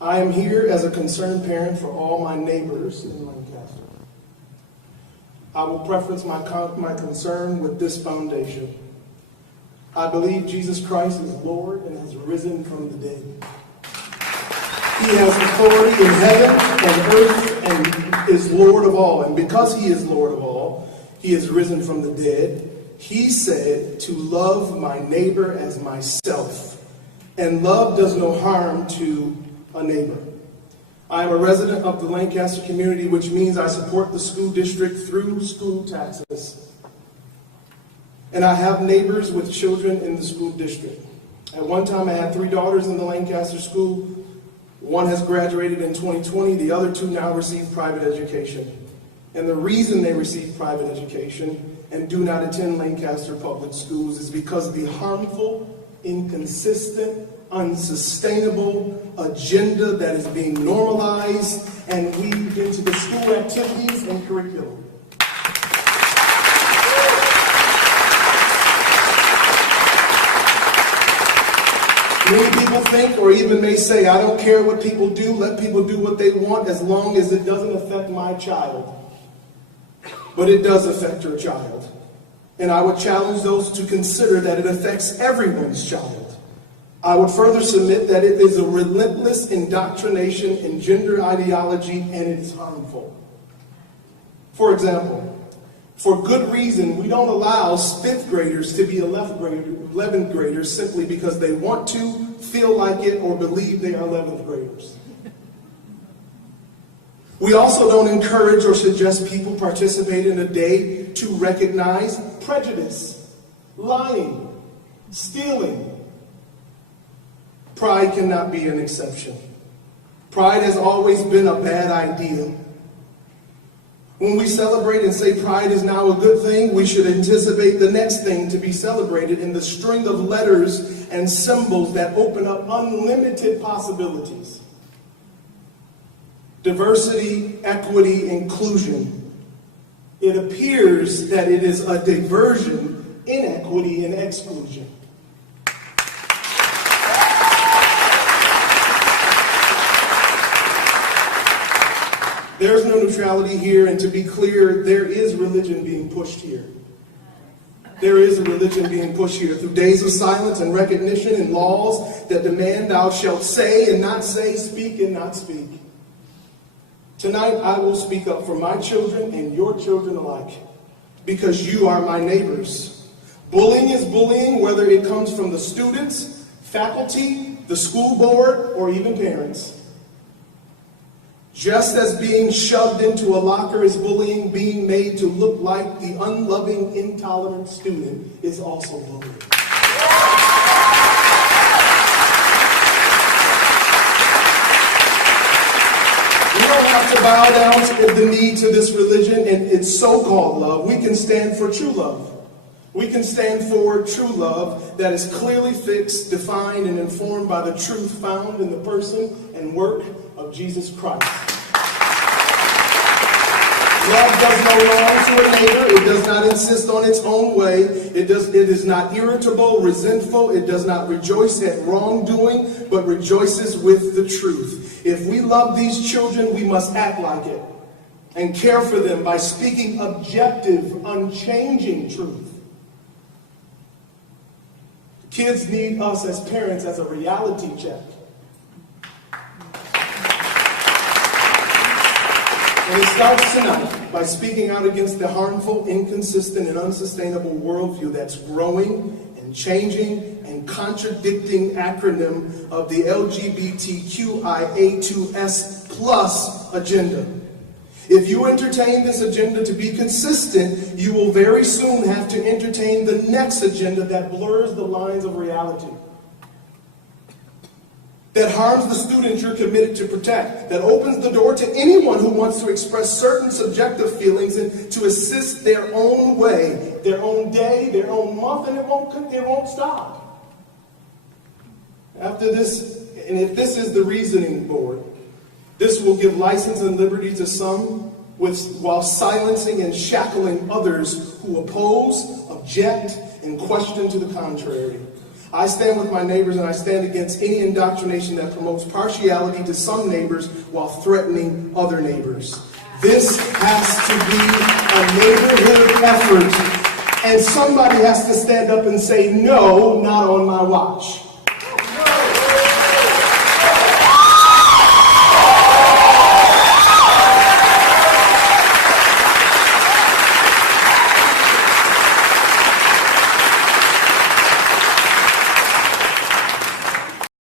I am here as a concerned parent for all my neighbors in Lancaster. I will preference my concern with this foundation. I believe Jesus Christ is Lord and has risen from the dead. He has authority in heaven and earth and is Lord of all. And because he is Lord of all, he is risen from the dead. He said to love my neighbor as myself. And love does no harm to a neighbor. I am a resident of the Lancaster community, which means I support the school district through school taxes. And I have neighbors with children in the school district. At one time, I had 3 daughters in the Lancaster school. One has graduated in 2020. The other 2 now receive private education. And the reason they receive private education and do not attend Lancaster public schools is because of the harmful, inconsistent, unsustainable agenda that is being normalized and weaved into the school activities and curriculum. Many people think or even may say, I don't care what people do, let people do what they want as long as it doesn't affect my child. But it does affect your child. And I would challenge those to consider that it affects everyone's child. I would further submit that it is a relentless indoctrination in gender ideology and it is harmful. For example, for good reason, we don't allow 5th graders to be 11th graders simply because they want to, feel like it, or believe they are 11th graders. We also don't encourage or suggest people participate in a day to recognize prejudice, lying, stealing. Pride cannot be an exception. Pride has always been a bad idea. When we celebrate and say pride is now a good thing, we should anticipate the next thing to be celebrated in the string of letters and symbols that open up unlimited possibilities. Diversity, equity, inclusion. It appears that it is a diversion, inequity, and exclusion. There's no neutrality here, and to be clear, there is religion being pushed here. There is a religion being pushed here through days of silence and recognition and laws that demand thou shalt say and not say, speak and not speak. Tonight, I will speak up for my children and your children alike, because you are my neighbors. Bullying is bullying, whether it comes from the students, faculty, the school board, or even parents. Just as being shoved into a locker is bullying, being made to look like the unloving, intolerant student is also bullying. We don't have to bow down to the need to this religion and its so-called love. We can stand for true love. We can stand for true love that is clearly fixed, defined, and informed by the truth found in the person and work of Jesus Christ. Love does no wrong to a neighbor. It does not insist on its own way. It is not irritable, resentful. It does not rejoice at wrongdoing, but rejoices with the truth. If we love these children, we must act like it and care for them by speaking objective, unchanging truth. Kids need us as parents as a reality check. And it starts tonight by speaking out against the harmful, inconsistent, and unsustainable worldview that's growing and changing and contradicting acronym of the LGBTQIA2S+ agenda. If you entertain this agenda to be consistent, you will very soon have to entertain the next agenda that blurs the lines of reality, that harms the students you're committed to protect, that opens the door to anyone who wants to express certain subjective feelings and to assist their own way, their own day, their own month, and it won't stop. After this, and if this is the reasoning board, this will give license and liberty to some while silencing and shackling others who oppose, object, and question to the contrary. I stand with my neighbors and I stand against any indoctrination that promotes partiality to some neighbors while threatening other neighbors. This has to be a neighborhood effort, and somebody has to stand up and say, no, not on my watch.